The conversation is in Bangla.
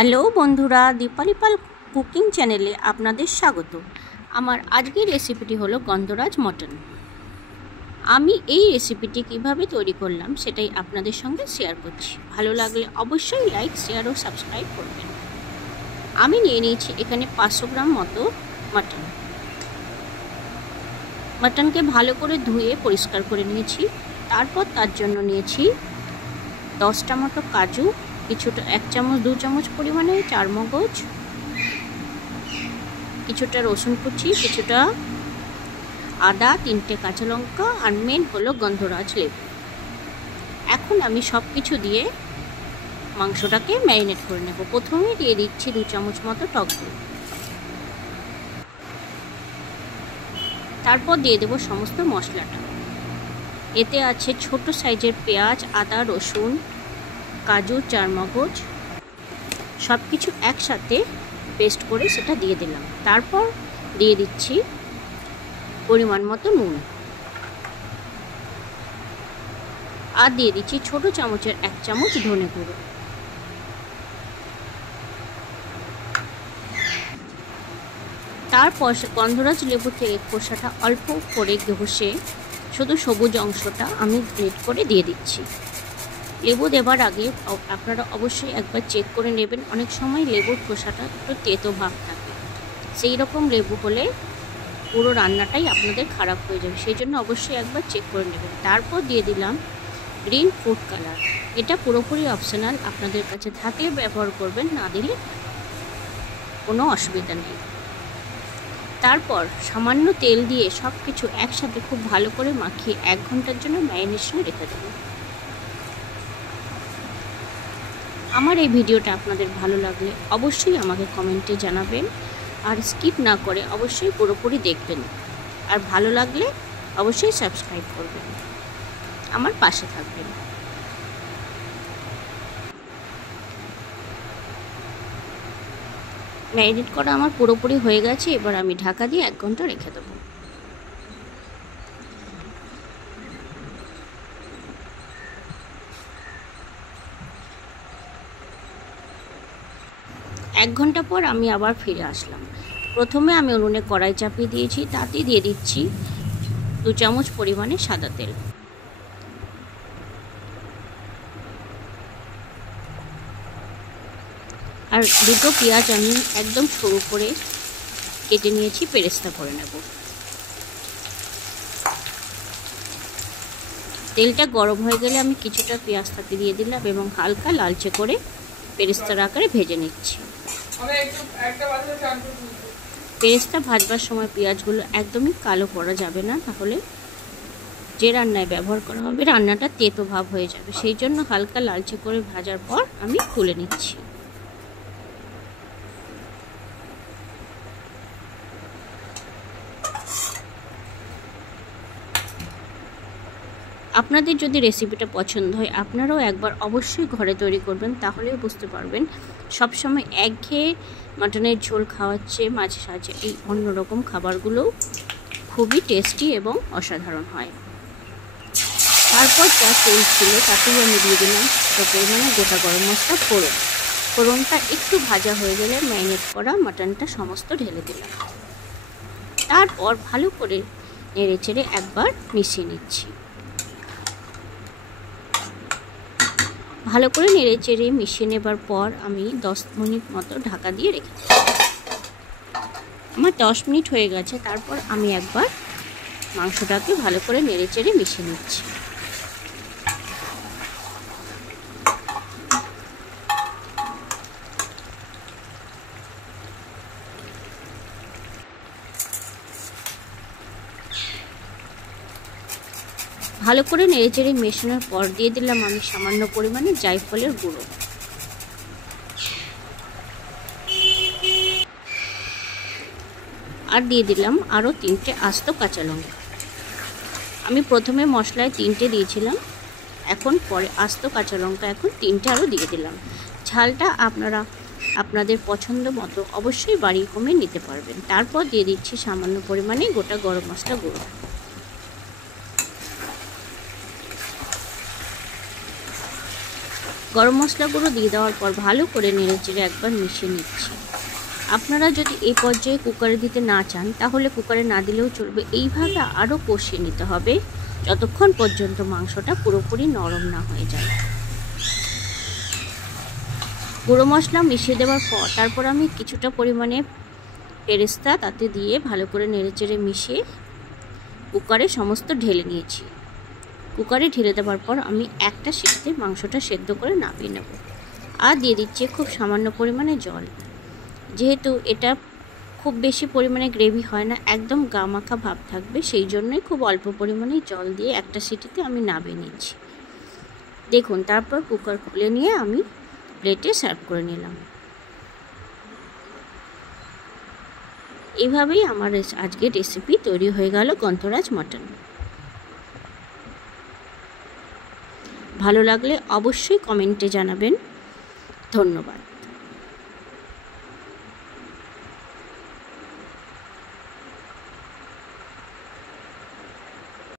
হ্যালো বন্ধুরা, দীপালি পাল কুকিং চ্যানেলে আপনাদের স্বাগত। আমার আজকের রেসিপিটি হলো গন্ধরাজ মটন। আমি এই রেসিপিটি কিভাবে তৈরি করলাম সেটাই আপনাদের সঙ্গে শেয়ার করছি। ভালো লাগলে অবশ্যই লাইক, শেয়ার ও সাবস্ক্রাইব করবেন। আমি নিয়ে নিয়েছি এখানে 500 গ্রাম মতো মটন। মটনকে ভালো করে ধুয়ে পরিষ্কার করে নিয়েছি। তারপর তার জন্য নিয়েছি 10টা মতো কাজু, কিছুটা 1 চামচ 2 চামচ পরিমাণে চারমগজ, কিছুটা রসুন কুচি, কিছুটা আদা, 3টে কাঁচা লঙ্কা আর মেন হলো গন্ধরাজ লেবু। এখন আমি সব কিছু দিয়ে মাংসটাকে ম্যারিনেট করে নেব। প্রথমে দিয়ে দিচ্ছি 2 চামচ মতো টক দই, তারপর দিয়ে দেব সমস্ত মশলাটা। এতে আছে ছোট সাইজের পেঁয়াজ, আদা, রসুন, কাজু, চারমগজ, সব কিছু একসাথে পেস্ট করে সেটা দিয়ে দিলাম। তারপর দিয়ে দিচ্ছি পরিমাণ মতো নুন, আর দিয়ে দিচ্ছি ছোট চামচের 1 চামচ ধনে গুঁড়ো। তারপর গন্ধরাজ লেবু থেকে খোসাটা অল্প করে ঘষে শুধু সবুজ অংশটা আমি গ্রেট করে দিয়ে দিচ্ছি। লেবু দেবার আগে আপনারা অবশ্যই একবার চেক করে নেবেন। অনেক সময় লেবুর খোসাটা একটু তেতো ভাব থাকে, সেই রকম লেবু হলে পুরো রান্নাটাই আপনাদের খারাপ হয়ে যাবে, সেই জন্য অবশ্যই একবার চেক করে নেবেন। তারপর দিয়ে দিলাম গ্রিন ফুড কালার। এটা পুরোপুরি অপশনাল, আপনাদের কাছে থাকলে ব্যবহার করবেন, না দিলে কোনো অসুবিধা নেই। তারপর সামান্য তেল দিয়ে সব কিছু একসাথে খুব ভালো করে মাখিয়ে 1 ঘন্টার জন্য ম্যারিনেশনে রেখে দেবো। আমার এই ভিডিওটা আপনাদের ভালো লাগলে অবশ্যই আমাকে কমেন্টে জানাবেন, আর স্কিপ না করে অবশ্যই পুরোপুরি দেখবেন। আর ভালো লাগলে অবশ্যই সাবস্ক্রাইব করবেন, আমার পাশে থাকবেন। ম্যারিনেট করা আমার পুরোপুরি হয়ে গেছে। এবার আমি ঢাকা দিয়ে 1 ঘন্টা রেখে দেবো। এক ঘন্টা পর আমি আবার ফিরে আসলাম। প্রথমে আমি উনুনে কড়াই চাপিয়ে দিয়েছি, তাতে দিয়ে দিচ্ছি 2 চামচ পরিমাণে সাদা তেল, আর 2টো পেঁয়াজ আমি একদম সরু করে কেটে নিয়েছি, বেরেস্তা করে নেব। তেলটা গরম হয়ে গেলে আমি কিছুটা পেঁয়াজ তাতে দিয়ে দিলাম এবং হালকা লালচে করে বেরেস্তার আকারে ভেজে নিচ্ছি। বেরেস্তা ভাজবার সময় পেঁয়াজগুলো একদমই কালো করা যাবে না, তাহলে যে রান্নায় ব্যবহার করা হবে রান্নাটা তেতো ভাব হয়ে যাবে। সেই জন্য হালকা লালচে করে ভাজার পর আমি তুলে নিচ্ছি। আপনাদের যদি রেসিপিটা পছন্দ হয় আপনারাও একবার অবশ্যই ঘরে তৈরি করবেন, তাহলে বুঝতে পারবেন সবসময় একঘেয়ে মাটনের ঝোল খাওয়ার চেয়ে মাঝে সাঝে এই অন্যরকম খাবারগুলো খুবই টেস্টি এবং অসাধারণ হয়। তারপর যা তেল ছিল তাতেই আমি দিয়ে দিলাম পরিমাণে গোটা গরম মশলা ফোড়ন। ফোড়নটা একটু ভাজা হয়ে গেলে ম্যারিনেট করা মাটনটা সমস্ত ঢেলে দিলাম। তারপর ভালো করে নেড়ে চেড়ে একবার মিশিয়ে নিচ্ছি। ভালো করে নেড়ে চেড়ে মিশিয়ে নেবার পর আমি 10 মিনিট মতো ঢাকা দিয়ে রেখে দিই। আমার 10 মিনিট হয়ে গেছে। তারপর আমি একবার মাংসটাকে ভালো করে নেড়ে চেড়ে মিশিয়ে নিচ্ছি। ভালো করে নেড়ে চেড়ে মেশানোর পর দিয়ে দিলাম আমি সামান্য পরিমাণে জায়ফলের গুঁড়ো, আর দিয়ে দিলাম আরও 3টে আস্ত কাঁচা লঙ্কা। আমি প্রথমে মশলায় 3টে দিয়েছিলাম, এখন পরে আস্ত কাঁচা লঙ্কা এখন 3টে আরও দিয়ে দিলাম। ঝালটা আপনারা আপনাদের পছন্দ মতো অবশ্যই বাড়িয়ে কমিয়ে নিতে পারবেন। তারপর দিয়ে দিচ্ছি সামান্য পরিমাণে গোটা গরম মশলা গুঁড়ো। গরম মশলা গুঁড়ো দিয়ে দেওয়ার পর ভালো করে নেড়েচেড়ে একবার মিশিয়ে নিচ্ছি। আপনারা যদি এই পর্যায়ে কুকারে দিতে না চান তাহলে কুকারে না দিলেও চলবে। এইভাবে আরও কষিয়ে নিতে হবে যতক্ষণ পর্যন্ত মাংসটা পুরোপুরি নরম না হয়ে যায়। গুঁড়ো মশলা মিশিয়ে দেওয়ার পর তারপর আমি কিছুটা পরিমাণে বেরেস্তা তাতে দিয়ে ভালো করে নেড়েচেড়ে মিশিয়ে কুকারে সমস্ত ঢেলে নিয়েছি। কুকারে ঢেলে দেওয়ার পর আমি একটা সিটিতে মাংসটা সেদ্ধ করে নামিয়ে নেব। আর দিয়ে দিচ্ছি খুব সামান্য পরিমাণে জল। যেহেতু এটা খুব বেশি পরিমাণে গ্রেভি হয় না, একদম গামাখা ভাব থাকবে, সেই জন্যই খুব অল্প পরিমাণে জল দিয়ে একটা সিটিতে আমি নামিয়ে নিচ্ছি। দেখুন, তারপর কুকার খুলে নিয়ে আমি প্লেটে সার্ভ করে নিলাম। এভাবেই আমার আজকের রেসিপি তৈরি হয়ে গেল গন্ধরাজ মটন। ভালো লাগলে অবশ্যই কমেন্টে জানাবেন। ধন্যবাদ।